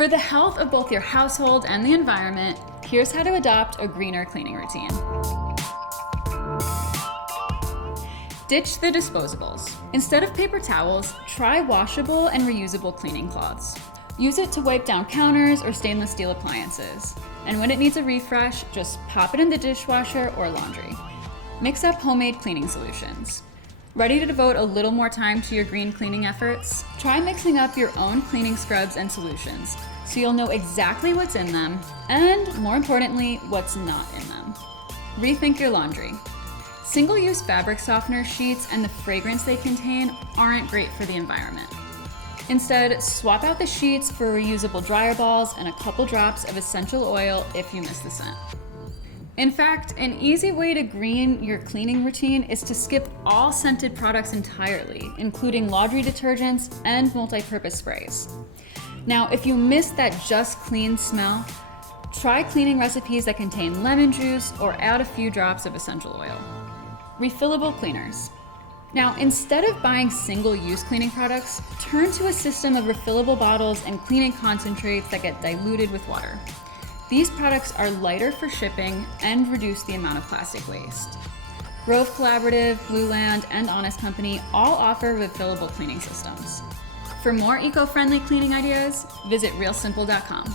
For the health of both your household and the environment, here's how to adopt a greener cleaning routine. Ditch the disposables. Instead of paper towels, try washable and reusable cleaning cloths. Use it to wipe down counters or stainless steel appliances. And when it needs a refresh, just pop it in the dishwasher or laundry. Mix up homemade cleaning solutions. Ready to devote a little more time to your green cleaning efforts? Try mixing up your own cleaning scrubs and solutions so you'll know exactly what's in them and, more importantly, what's not in them. Rethink your laundry. Single-use fabric softener sheets and the fragrance they contain aren't great for the environment. Instead, swap out the sheets for reusable dryer balls and a couple drops of essential oil if you miss the scent. In fact, an easy way to green your cleaning routine is to skip all scented products entirely, including laundry detergents and multi-purpose sprays. Now, if you miss that just clean smell, try cleaning recipes that contain lemon juice or add a few drops of essential oil. Refillable cleaners. Now, instead of buying single-use cleaning products, turn to a system of refillable bottles and cleaning concentrates that get diluted with water. These products are lighter for shipping and reduce the amount of plastic waste. Grove Collaborative, Blueland, and Honest Company all offer refillable cleaning systems. For more eco-friendly cleaning ideas, visit realsimple.com.